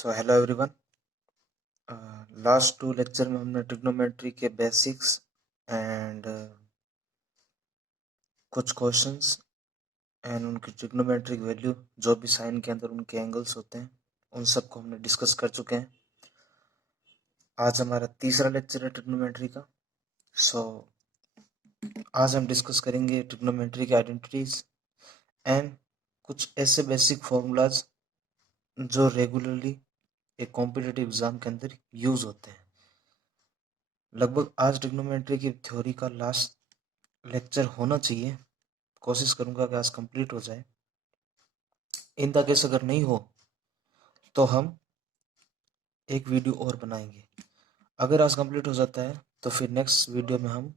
So hello everyone. Last 2 lecture में हमने trigonometry के बेसिक्स एंड कुछ क्वेश्चंस एंड उनकी ट्रिग्नोमेट्रिक वैल्यू, जो भी साइन के अंदर उनके एंगल्स होते हैं, उन सब को हमने डिस्कस कर चुके हैं। आज हमारा तीसरा लेक्चर है ट्रिग्नोमेट्री का। सो आज हम डिस्कस करेंगे ट्रिग्नोमेट्री के आइडेंटिटीज एंड कुछ ऐसे बेसिक फॉर्मूलाज जो रेगुलरली एक कॉम्पिटिटिव एग्जाम के अंदर यूज होते हैं। लगभग आज ट्रिग्नोमेट्री की थ्योरी का लास्ट लेक्चर होना चाहिए। कोशिश करूंगा कि आज कंप्लीट हो जाए। इन द केस अगर नहीं हो तो हम एक वीडियो और बनाएंगे। अगर आज कंप्लीट हो जाता है तो फिर नेक्स्ट वीडियो में हम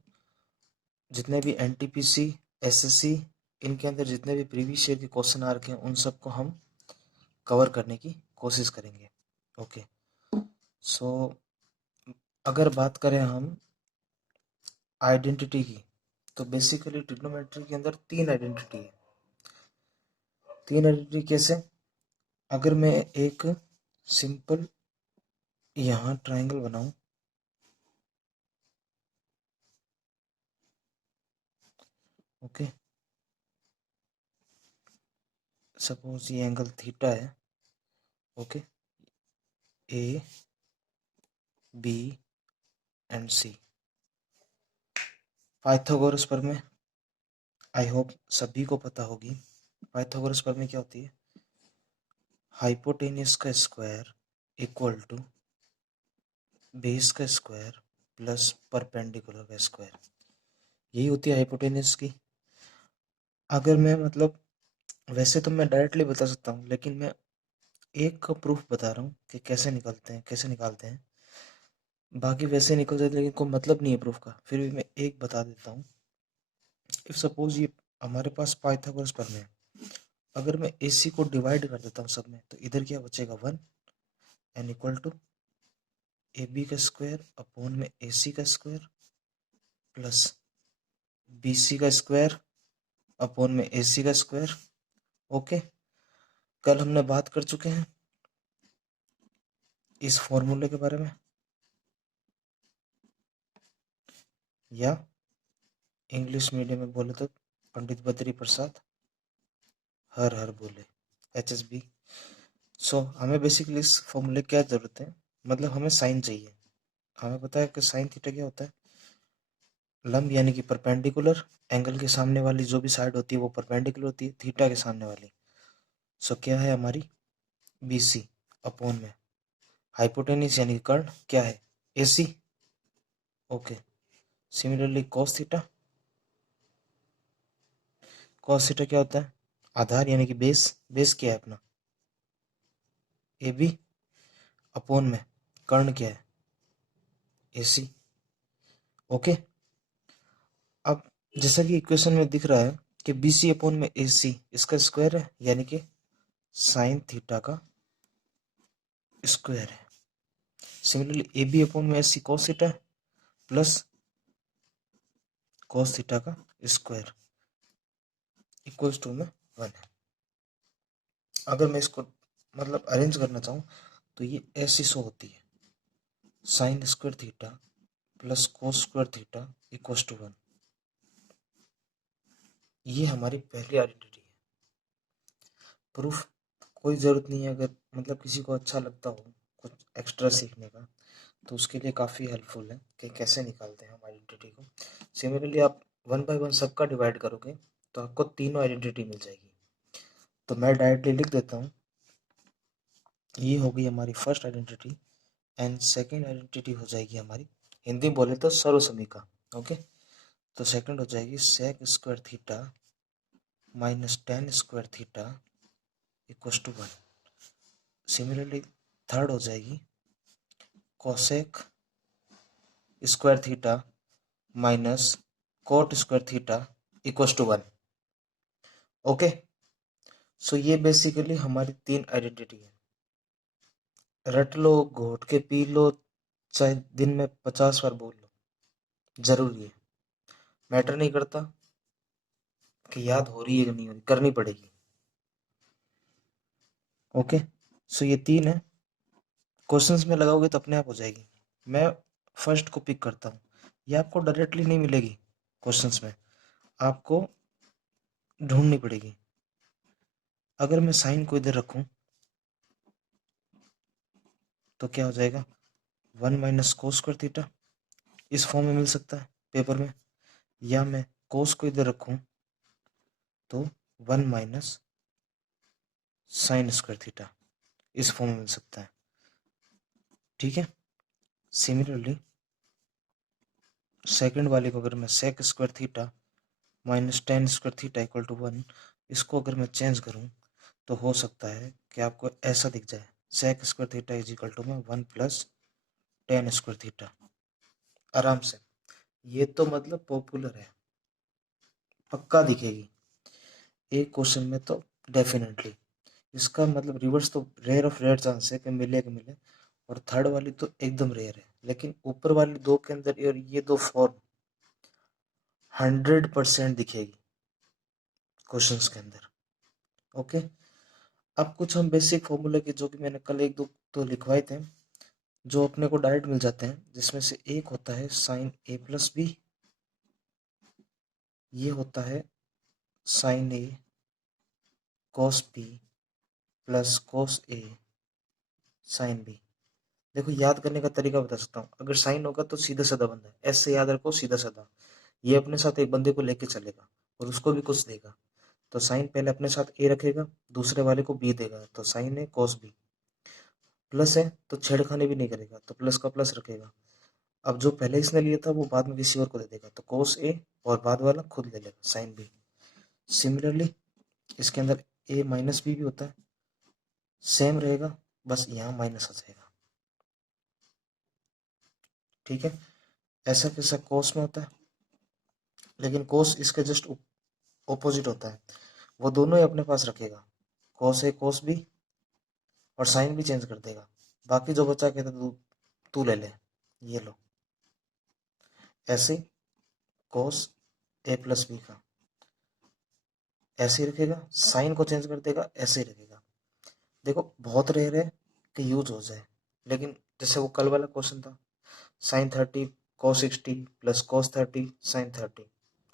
जितने भी एनटीपीसी, एसएससी, इनके अंदर जितने भी प्रीवियस ईयर के क्वेश्चन आ रखे हैं उन सबको हम कवर करने की कोशिश करेंगे। ओके, सो अगर बात करें हम आइडेंटिटी की, तो बेसिकली ट्रिग्नोमेट्री के अंदर 3 आइडेंटिटी है। 3 आइडेंटिटी कैसे? अगर मैं एक सिंपल यहाँ ट्राइंगल बनाऊं, ओके, सपोज ये एंगल थीटा है, okay, A B and C. Pythagoras प्रमेय आई होप सभी को पता होगी। पाइथागोरस प्रमेय क्या होती है? हाइपोटेन्यूस का स्क्वायर इक्वल टू बेस का स्क्वायर प्लस परपेंडिकुलर का स्क्वायर, यही होती है हाइपोटेन्यूस की। अगर मैं वैसे तो मैं डायरेक्टली बता सकता हूँ, लेकिन मैं एक का प्रूफ बता रहा हूँ कि कैसे निकालते हैं। बाकी वैसे निकल जाते, लेकिन कोई मतलब नहीं है प्रूफ का, फिर भी मैं एक बता देता हूँ। इफ सपोज ये हमारे पास पाइथागोरस प्रमेय है, अगर मैं AC को डिवाइड कर देता हूँ सब में, तो इधर क्या बचेगा? 1 एन इक्वल टू AB का स्क्वायर अपॉन में AC का स्क्वायर प्लस BC का स्क्वायर अपॉन में AC का स्क्वायर। ओके, कल हमने बात कर चुके हैं इस फॉर्मूले के बारे में, या इंग्लिश मीडियम में बोले तो पंडित बद्री प्रसाद हर हर बोले, HSB। सो हमें बेसिकली इस फॉर्मूले क्या जरूरत है? हमें साइन चाहिए। हमें पता है कि साइन थीटा क्या होता है? लंब यानी कि परपेंडिकुलर, एंगल के सामने वाली जो भी साइड होती है वो परपेंडिकुलर होती है थीटा के सामने वाली। सो क्या है हमारी? BC अपॉन में हाइपोटेन्यूस यानी कि कर्ण क्या है? AC। Okay, similarly cos theta क्या होता है? आधार यानी कि बेस क्या है अपना? AB अपॉन में कर्ण क्या है? AC। ओके, अब जैसा कि इक्वेशन में दिख रहा है कि BC अपॉन में AC इसका स्क्वायर है, यानी कि साइन थीटा का स्क्वायर है। सिमिलरली AB अपॉन में AC cos theta plus cos theta का स्क्वायर इक्वल्स टू में 1 है। अगर मैं इसको अरेंज करना चाहूँ तो ये ऐसी शो होती है, sine square theta plus cos square theta equals to 1। ये हमारी पहली आइडेंटिटी है। प्रूफ कोई ज़रूरत नहीं है, अगर किसी को अच्छा लगता हो कुछ एक्स्ट्रा सीखने का तो उसके लिए काफ़ी हेल्पफुल है कि कैसे निकालते हैं हम आइडेंटिटी को। सिमिलरली आप 1 बाय 1 सबका डिवाइड करोगे तो आपको तीनों आइडेंटिटी मिल जाएगी। तो मैं डायरेक्टली लिख देता हूँ, ये हो गई हमारी first identity and second identity हो जाएगी हमारी, हिंदी बोले तो सर्वसमीका। ओके, तो सेकंड हो जाएगी sec square theta minus tan square theta equals to 1। Similarly third हो जाएगी cosec square theta minus cot square theta equals to 1। Okay, so ये बेसिकली हमारी 3 आइडेंटिटी है। रट लो, घोट के पी लो, चाहे दिन में 50 बार बोल लो, जरूरी है। मैटर नहीं करता कि याद हो रही है कि नहीं हो रही, करनी पड़ेगी। ओके, सो ये 3 है क्वेश्चंस में लगाओगे तो अपने आप हो जाएगी। मैं फर्स्ट को पिक करता हूँ, ये आपको डायरेक्टली नहीं मिलेगी क्वेश्चंस में, आपको ढूंढनी पड़ेगी। अगर मैं साइन को इधर रखूं तो क्या हो जाएगा, 1 माइनस कोस स्क्वायर थीटा, इस फॉर्म में मिल सकता है पेपर में। या मैं कोस को इधर रखूं तो 1 माइनस साइन स्क्वायर थीटा, इस फॉर्म में मिल सकता है। ठीक है, सिमिलरली सेकंड वाले को अगर मैं sec square theta minus tan square theta equal to 1, इसको अगर मैं चेंज करूं तो हो सकता है कि आपको ऐसा दिख जाए, sec square theta is equal to में 1 प्लस टेन स्क्वायर थीटा, आराम से। ये तो मतलब पॉपुलर है, पक्का दिखेगी एक क्वेश्चन में तो डेफिनेटली। इसका मतलब रिवर्स तो रेयर ऑफ रेयर चांस है कि मिले कि मिले, और थर्ड वाली तो एकदम रेयर है। लेकिन ऊपर वाली दो के अंदर और ये दो फॉर्म 100% दिखेगी क्वेश्चंस के अंदर। ओके, अब कुछ हम बेसिक फॉर्मूले के, जो कि मैंने कल एक दो तो लिखवाए थे, जो अपने को डायरेक्ट मिल जाते हैं, जिसमें से एक होता है साइन ए प्लस बी, ये होता है sign A cos B plus cos A sine B. देखो याद करने का तरीका बता सकता हूँ, अगर साइन होगा तो सीधा साधा बंदा है, ऐसे याद रखो सीधा साधा। ये अपने साथ एक बंदे को लेके चलेगा और उसको भी कुछ देगा, तो साइन पहले अपने साथ ए रखेगा, दूसरे वाले को बी देगा, तो साइन ए कॉस बी। प्लस है तो छेड़खानी भी नहीं करेगा, तो प्लस का प्लस रखेगा। अब जो पहले इसने लिया था वो बाद में किसी और को दे देगा, तो कोस ए, और बाद वाला खुद ले लेगा साइन बी। सिमिलरली इसके अंदर ए माइनस बी भी होता है, सेम रहेगा, बस यहाँ माइनस आ जाएगा। ठीक है, ऐसा कैसा कोस में होता है, लेकिन कोस इसके जस्ट ऑपोजिट होता है, वो दोनों ही अपने पास रखेगा, कोस ए कोस बी, और साइन भी चेंज कर देगा। बाकी जो बचा कहता तू तू ले ले, ये लो, ऐसे कोस ए प्लस बी का ऐसे ही रखेगा, साइन को चेंज कर देगा, ऐसे ही रखेगा। देखो बहुत रेयर है कि यूज हो जाए, लेकिन जैसे वो कल वाला क्वेश्चन था, sine 30 cos 60 plus cos 30 sine 30,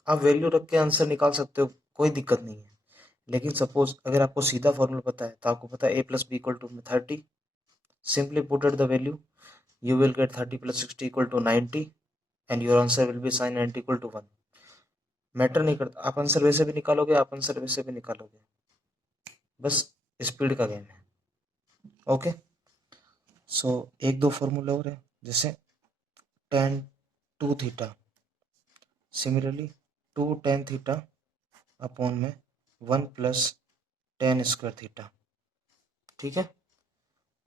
आप वैल्यू रख के आंसर निकाल सकते हो, कोई दिक्कत नहीं है। लेकिन सपोज अगर आपको सीधा फॉर्मूला पता है, तो आपको पता है A plus B equal to 30, simply put at the value, you will get 30 plus 60 equal to 90 and your answer will be sin 90 equal to 1। Matter नहीं करता, आप आंसर वैसे भी निकालोगे, आप आंसर वैसे भी निकालोगे, बस स्पीड का गेम है। ओके, सो एक दो फॉर्मूले और है, जैसे tan 2 theta, similarly 2 tan theta upon में 1 प्लस tan स्क्वायर थीटा। ठीक है,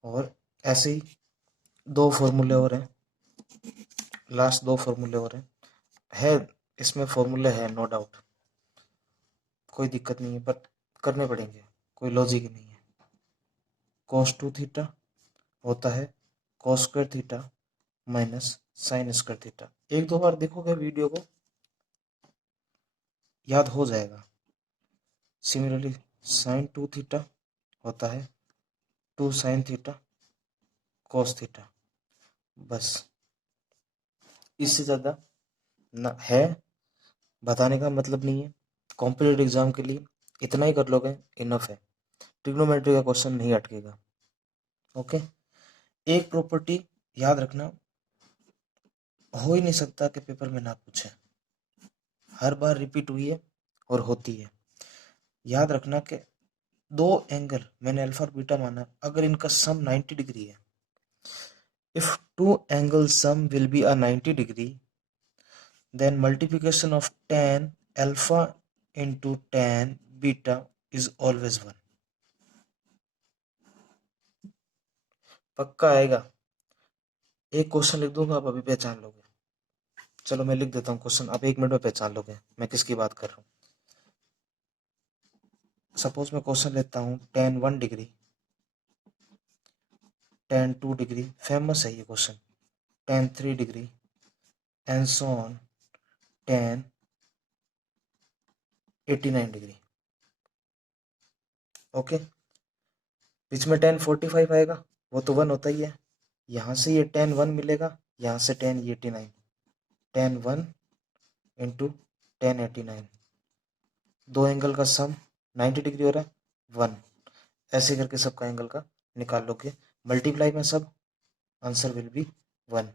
और ऐसे ही दो फॉर्मूले और हैं, लास्ट दो फॉर्मूले और हैं, है इसमें फॉर्मूले है नो डाउट, कोई दिक्कत नहीं है, पर करने पड़ेंगे, कोई लॉजिक नहीं है। cos 2 थीटा होता है cos square theta minus sine square theta. एक दो बार देखोगे वीडियो को याद हो जाएगा। सिमिलरली साइन 2 थीटा होता है 2 साइन थीटा cos थीटा, बस इससे ज़्यादा ना है, बताने का मतलब नहीं है। कॉम्पिटेटिव एग्जाम के लिए इतना ही कर लोगे इनफ है, ट्रिग्नोमेट्री का क्वेश्चन नहीं अटकेगा। ओके, एक प्रॉपर्टी याद रखना, हो ही नहीं सकता कि पेपर में ना पूछे, हर बार रिपीट हुई है और होती है। याद रखना कि दो एंगल मैंने अल्फा और बीटा माना, अगर इनका सम 90 डिग्री है, if two angle sum will be a 90 degree, then multiplication of tan alpha into tan beta is always 1। पक्का आएगा, एक क्वेश्चन लिख दूंगा, आप अभी पहचान लोगे। चलो मैं लिख देता हूँ क्वेश्चन, आप 1 मिनट में पहचान लोगे मैं किसकी बात कर रहा हूँ। सपोज मैं क्वेश्चन लेता हूँ tan 1 degree, tan 2 degree, famous है ये question, tan 3 degree and so on tan 89 degree. Okay, बीच में tan 45 आएगा, वो तो 1 होता ही है, यहाँ से ये tan 1 मिलेगा, यहाँ से tan 89, tan 1 इंटू tan 89, दो एंगल का सम 90 डिग्री हो रहा है, 1, ऐसे करके सबका एंगल का निकाल लोगे, मल्टीप्लाई में सब, answer will be 1।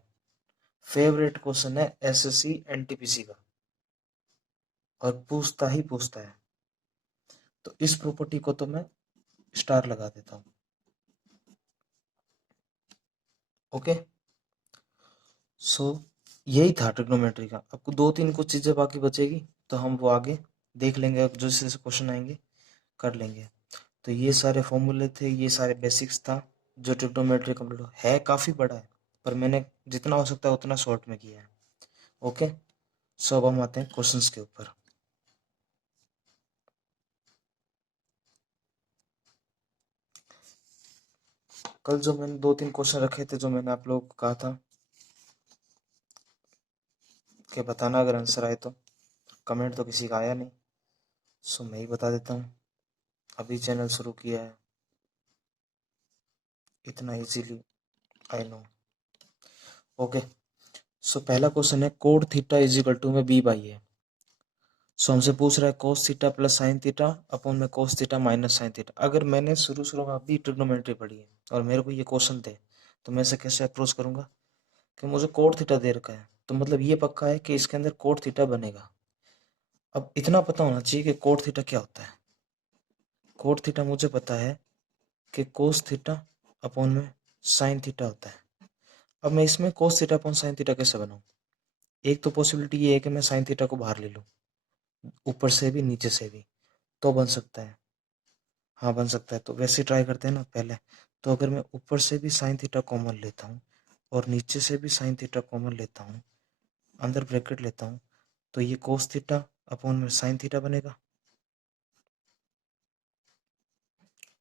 Favourite question है एसएससी एनटीपीसी का और पूछता ही पूछता है, तो इस प्रॉपर्टी को तो मैं स्टार लगा देता हूं। ओके, सो यही था ट्रिग्नोमेट्री का। आपको 2-3 कुछ चीजें बाकी बचेगी तो हम वो आगे देख लेंगे, जैसे जैसे क्वेश्चन आएंगे कर लेंगे। तो ये सारे फॉर्मूले थे, ये सारे बेसिक्स था जो ट्रिग्नोमेट्री कंप्लीट है। काफी बड़ा है पर मैंने जितना हो सकता है उतना शॉर्ट में किया है। ओके, सो अब हम आते हैं क्वेश्चंस के ऊपर। कल जो मैंने 2-3 क्वेश्चन रखे थे, जो मैंने आप लोगों को कहा था कि बताना अगर आंसर आए तो, कमेंट तो किसी का आया नहीं, सो मैं ही बता देता हूँ। अभी चैनल शुरू किया है, इतना easily, I know. Okay, so पहला क्वेश्चन है cot theta is equal to में बी बाई है। सो हमसे पूछ रहा है cos theta plus sine theta upon में cos theta minus sine theta. अगर मैंने शुरू में अभी ट्रिग्नोमेट्री पढ़ी है और मेरे को ये क्वेश्चन थे, तो मैं इसे कैसे अप्रोच करूंगा कि मुझे कोड थीटा दे रखा है, तो मतलब ये पक्का है कि इसके अंदर कोड थीटा बनेगा। अब इतना पता होना चाहिए कि कोड थीटा क्या होता है। कोड थीटा मुझे पता है कि कोस थीटा अपॉन में साइन थीटा होता है। अब मैं इसमें cos theta upon sine theta कैसे बनाऊं? एक तो पॉसिबिलिटी ये है कि मैं साइन थीटा को बाहर ले लूं, ऊपर से भी नीचे से भी, तो बन सकता है। हाँ बन सकता है, तो वैसे ट्राई करते हैं ना पहले। तो अगर मैं ऊपर से भी साइन थीटा कॉमन लेता हूँ और नीचे से भी साइन थीटा कॉमन लेता हूँ, अंदर ब्रैकेट लेता हूँ, तो ये कोस थीटा अपॉन में साइन थीटा बनेगा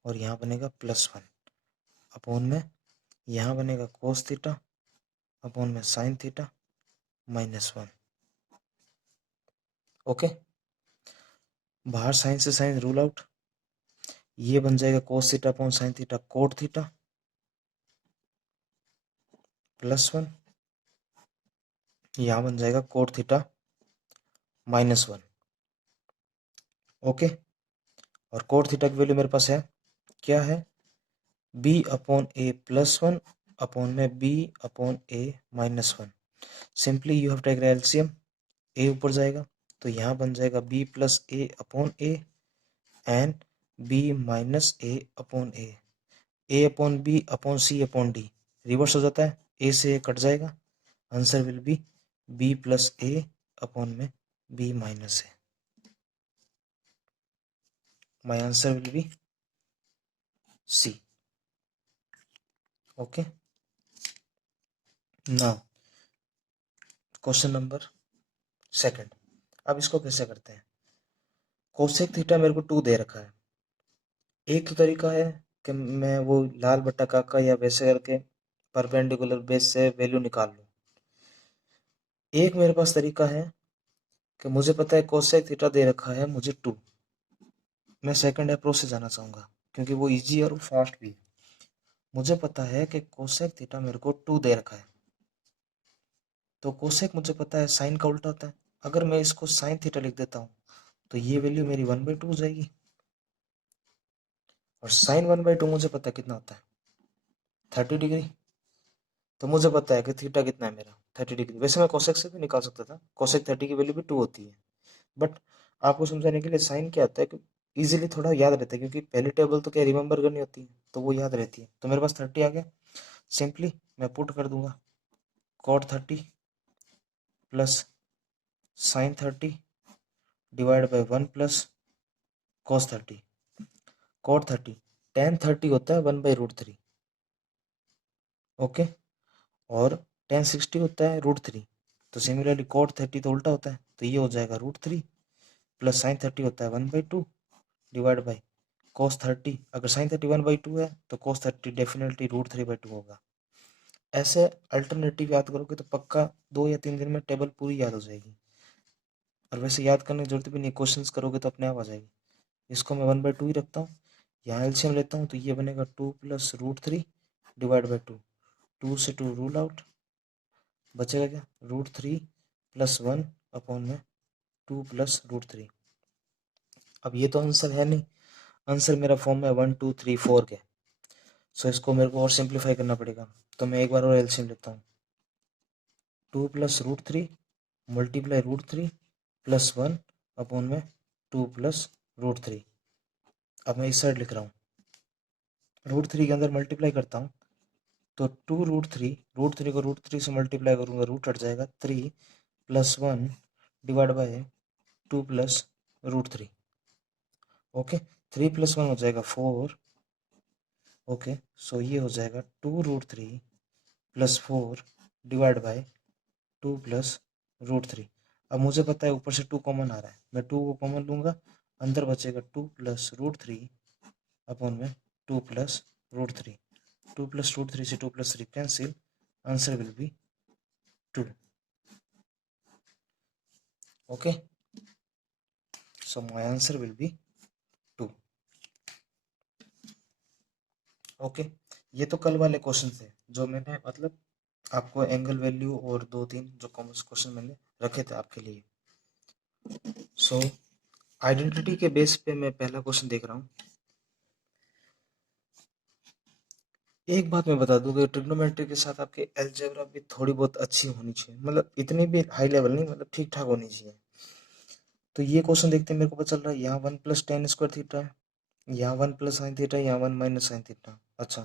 और यहाँ बनेगा +1 अपॉन में, यहाँ बनेगा कोस थीटा अपॉन में साइन थीटा -1। ओके, बाहर साइन से साइन रूल आउट, ये बन जाएगा cos theta upon sine theta cot theta +1, यहाँ बन जाएगा कोट थीटा -1। ओके, और कोट थीटा की वैल्यू मेरे पास है, क्या है, b अपॉन ए +1 अपॉन में b upon A -1। Simply you have taken LCM, a ऊपर जाएगा तो यहाँ बन जाएगा b plus A upon A and b minus A upon A upon B upon C upon D reverse हो जाता है, a से a कट जाएगा, answer will be b plus A upon में b minus A. My answer will be C. Okay, now question number second. अब इसको कैसे करते हैं? कोसेक थीटा मेरे को 2 दे रखा है। एक तो तरीका है कि मैं वो लाल बट्टा काका या वैसे करके परपेंडिकुलर बेस से वैल्यू निकाल लूं। एक मेरे पास तरीका है कि मुझे पता है कोसेक थीटा दे रखा है मुझे 2, मैं सेकंड अप्रोच से जाना चाहूंगा क्योंकि वो इजी और फास्ट भी है। मुझे पता है कि कोसेक थीटा मेरे को 2 दे रखा है, तो कोसेक मुझे पता है साइन का उल्टा होता है। अगर मैं इसको साइन थीटा लिख देता हूँ तो ये वैल्यू मेरी 1/2 हो जाएगी, और साइन 1/2 मुझे पता है कितना होता है, 30 डिग्री। तो मुझे पता है कि थीटा कितना है मेरा, 30 डिग्री। वैसे मैं कोसेक से भी निकाल सकता था, कोसेक 30 की वैल्यू भी 2 होती है, बट आपको समझाने के लिए साइन क्या होता है कि इजीली थोड़ा याद रहता है, क्योंकि पहली टेबल तो क्या रिमेंबर करनी होती है, तो वो याद रहती है। तो मेरे पास 30 आ गया, सिंपली मैं पुट कर दूंगा cot 30 plus sine 30 divide by 1 plus cos 30। Cot 30 tan 30 होता है 1/√3। ओके, और tan 60 होता है √3। तो सिमिलरली कॉट 30 तो उल्टा होता है, तो ये हो जाएगा √3 प्लस साइन 30 होता है 1/2 डिवाइड बाई cos 30। अगर साइन 30 1/2 है तो cos 30 डेफिनेटली √3/2 होगा। ऐसे अल्टरनेटिव याद करोगे तो पक्का 2 या 3 दिन में टेबल पूरी याद हो जाएगी, और वैसे याद करने की जरूरत भी नहीं, क्वेश्चंस करोगे तो अपने आप आ जाएगी। इसको मैं 1/2 ही रखता हूँ, यहाँ एलसीएम लेता हूँ तो ये बनेगा 2 प्लस √3 डिवाइड बाई 2, 2 से 2 रूल आउट, बचेगा क्या √3 + 1 अपॉन में 2 + √3। अब ये तो आंसर है नहीं, आंसर मेरा फॉर्म है 1 2 3 4 के। सो इसको मेरे को और सिंप्लीफाई करना पड़ेगा, तो मैं एक बार और एलसीएम लेता हूँ। 2 + √3 मल्टीप्लाई √3 + 1 अपॉन में 2 + √3। अब मैं इस साइड लिख रहा हूँ, √3 के अंदर मल्टीप्लाई करता हूँ तो 2 √3 को √3 से मल्टीप्लाई करूँगा, रूट हट जाएगा, 3 + 1 डिवाइड बाय 2 + √3। ओके, 3 + 1 हो जाएगा 4। ओके, सो ये हो जाएगा 2 √3 + 4 डिवाइड बाय 2 + √3। अब मुझे पता है ऊपर से 2 कॉमन आ रहा है, मैं 2 को कॉमन लूँगा, अंदर बचेगा 2 + √3 अपॉन में 2 + √3। 2 + √3 से 2 + 3 cancel, answer will B 2। Okay, so my answer will B 2। Okay, ये तो कल वाले क्वेश्चन थे जो मैंने मतलब आपको एंगल वैल्यू और 2-3 जो कॉमर्स क्वेश्चन मैंने रखे थे आपके लिए। सो आइडेंटिटी के बेस पे मैं पहला क्वेश्चन देख रहा हूँ। एक बात मैं बता दूं कि ट्रिग्नोमेट्री के साथ आपके अलजेब्रा भी थोड़ी बहुत अच्छी होनी चाहिए, मतलब इतनी भी हाई लेवल नहीं, मतलब ठीक ठाक होनी चाहिए। तो ये क्वेश्चन देखते हैं, मेरे को पता चल रहा है यहाँ 1 + tan² है, यहाँ 1 + sin θ, यहाँ 1 - sin θ। अच्छा,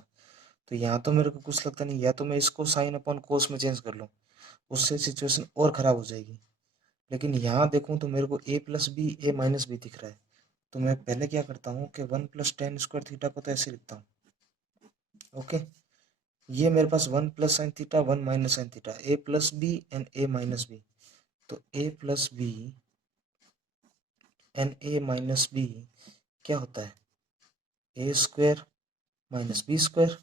तो यहाँ तो मेरे को कुछ लगता नहीं, या तो मैं इसको साइन अपॉन कोस में चेंज कर लूँ, उससे सिचुएशन और ख़राब हो जाएगी। लेकिन यहाँ देखूँ तो मेरे को a + b a - b दिख रहा है, तो मैं पहले क्या करता हूँ कि 1 + tan² θ को तो ऐसे लिखता हूँ। ओके, ये मेरे पास 1 + sin θ 1 - sin θ, a + b and a - b, तो a + b and a - b क्या होता है a² - b²।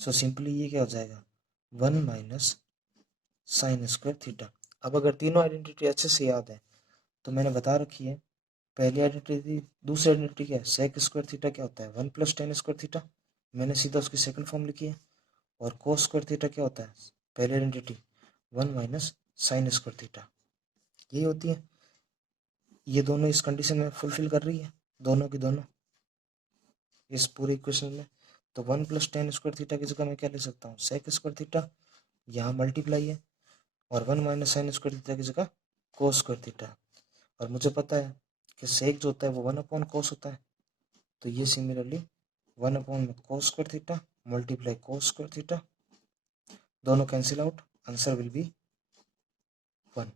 सो सिंपली ये क्या हो जाएगा 1 - sin² θ। अब अगर तीनों आइडेंटिटी अच्छे से याद है तो मैंने बता रखी है। पहली आइडेंटिटी, दूसरी आइडेंटिटी क्या है sec² θ क्या होता है 1 + tan² θ, मैंने सीधा उसकी सेकंड फॉर्म लिखी है। और cos² θ क्या होता है पहली आइडेंटिटी 1 - sin² θ, यही होती है। ये दोनों इस कंडीशन में फुलफिल कर रही है, दोनों की दोनों इस पूरे इक्वेशन में। तो 1 + tan² θ की जगह मैं क्या ले सकता हूँ sec² θ, यहाँ मल्टीप्लाई है, और 1 - sin² θ की जगह cos² θ। और मुझे पता है कि सेक जो होता है वो 1/cos होता है, तो ये सिमिलरली 1/cos² θ मल्टीप्लाई cos² θ, दोनों cancel out, answer will be 1।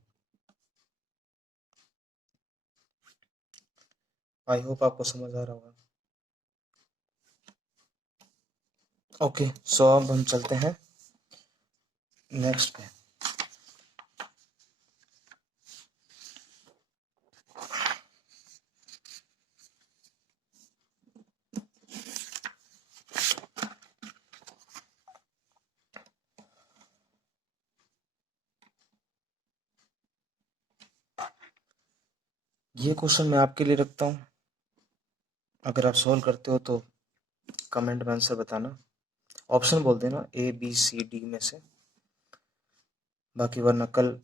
I hope आपको समझ आ रहा होगा। ओके, सो अब हम चलते हैं नेक्स्ट पे। ये क्वेश्चन मैं आपके लिए रखता हूँ, अगर आप सॉल्व करते हो तो कमेंट में आंसर बताना, ऑप्शन बोल देना A B C D में से, बाकी वरना कल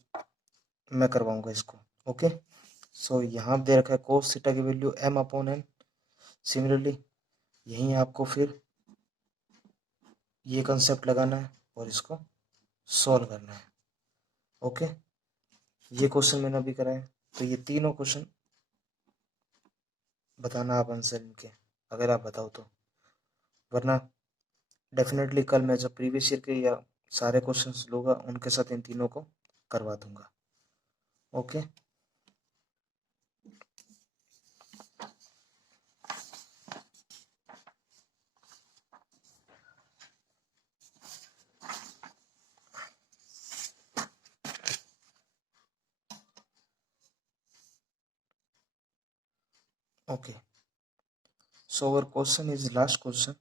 मैं करवाऊंगा इसको। ओके, सो यहाँ दे रखा है cos θ की वैल्यू m/n। सिमिलरली यहीं आपको फिर ये कंसेप्ट लगाना है और इसको सॉल्व करना है। ओके, ये क्वेश्चन मैंने अभी करा है, तो ये तीनों क्वेश्चन बताना आप आंसर इनके, अगर आप बताओ तो, वरना डेफिनेटली कल मैं जब प्रीवियस ईयर के या सारे क्वेश्चंस लूँगा उनके साथ इन तीनों को करवा दूंगा। Okay, okay, so our question is last question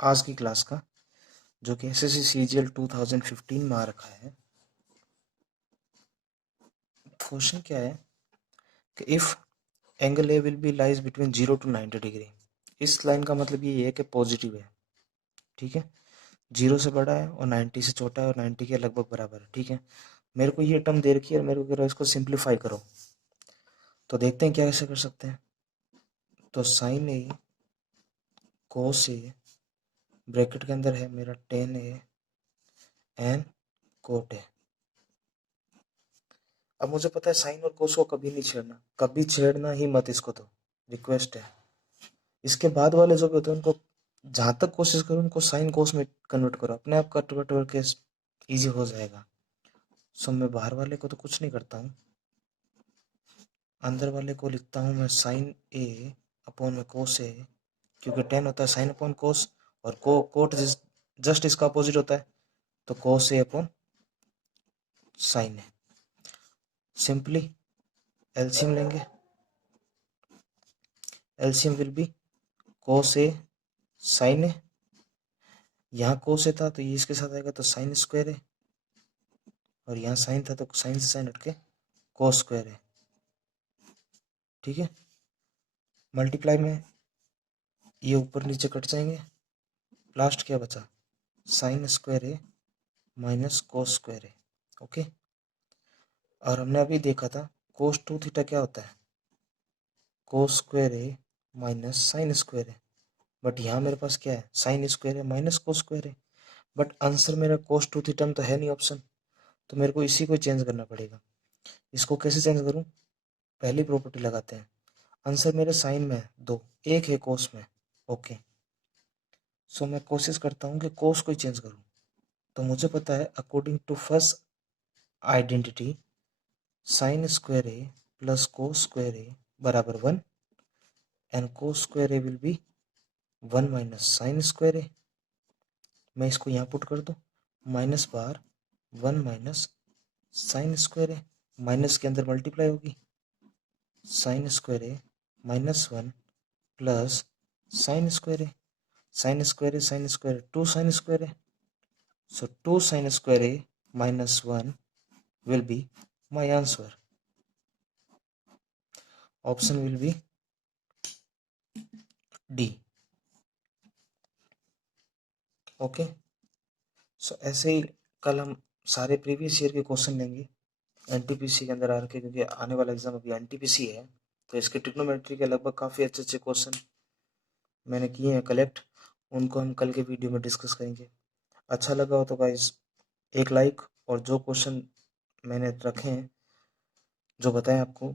आज की क्लास का, जो कि SSC CGL 2015 में आ रखा है। क्वेश्चन क्या है कि if angle A will B lies between 0 to 90 degree, इस लाइन का मतलब ये है कि पॉजिटिव है, ठीक है। 0 से बड़ा है और 90 से छोटा है और 90 के लगभग बराबर है। ठीक है, मेरे को ये टर्म दे रखी है और मेरे को कह रहा है इसको सिंप्लीफाई करो। तो देखते हैं क्या कैसे कर सकते हैं। तो sign A cos A bracket के अंदर है मेरा tan A and cot A. अब मुझे पता है साइन और कोस को कभी नहीं छेड़ना, कभी छेड़ना ही मत इसको, तो रिक्वेस्ट है। इसके बाद वाले जो भी होते हैं उनको जहां तक कोशिश करो उनको साइन कोस में कन्वर्ट करो, अपने आप कन्वर्ट करके इजी हो जाएगा। सो मैं बाहर वाले को तो कुछ नहीं करता हूँ, अंदर वाले को लिखता हूँ मैं साइन ए अपॉन में कोस ए, क्योंकि टेन होता है साइन अपॉन कोस और कोट जस्ट इसका अपोजिट होता है, तो cos A upon sine A. Simply LCM लेंगे, LCM will be cos A sine A, यहाँ कोस ए था तो ये इसके साथ आएगा तो साइन स्क्वायर है, और यहाँ साइन था तो साइन से साइन हटके कोस स्क्वायर है। ठीक है, मल्टीप्लाई में ये ऊपर नीचे कट जाएंगे, लास्ट क्या बचा sign square A minus cos square A. Okay, और हमने अभी देखा था कोस टू थीटा क्या होता है, कोस square A minus sine square A, but यहाँ मेरे पास क्या है sine square A minus cos square A, but answer मेरा कोस टू थीटा में तो है नहीं ऑप्शन, तो मेरे को इसी को चेंज करना पड़ेगा। इसको कैसे चेंज करूँ, पहली प्रॉपर्टी लगाते हैं। आंसर मेरे साइन में है दो, एक है कोस में। ओके, सो मैं कोशिश करता हूँ कि कोस को ही चेंज करूँ। तो मुझे पता है according to first identity sine square A plus cos square A बराबर 1 and cos square A will be 1 minus sine square A. मैं इसको यहाँ पुट कर दूँ, माइनस बार 1 minus sine square A, minus के अंदर मल्टीप्लाई होगी, sine square A minus 1 plus sine square A, sine square A sine square 2 sine square A, so 2 sin square a minus 1 will be my answer. Option will be D. Okay, so ऐसे ही कल हम सारे previous year के question लेंगे NTPC के अंदर आ रखे, क्योंकि आने वाला एग्जाम अभी एनटीपीसी है, तो इसके ट्रिग्नोमेट्री के लगभग काफ़ी अच्छे अच्छे क्वेश्चन मैंने किए हैं कलेक्ट, उनको हम कल के वीडियो में डिस्कस करेंगे। अच्छा लगा हो तो गाइस एक लाइक, और जो क्वेश्चन मैंने रखे हैं जो बताएं आपको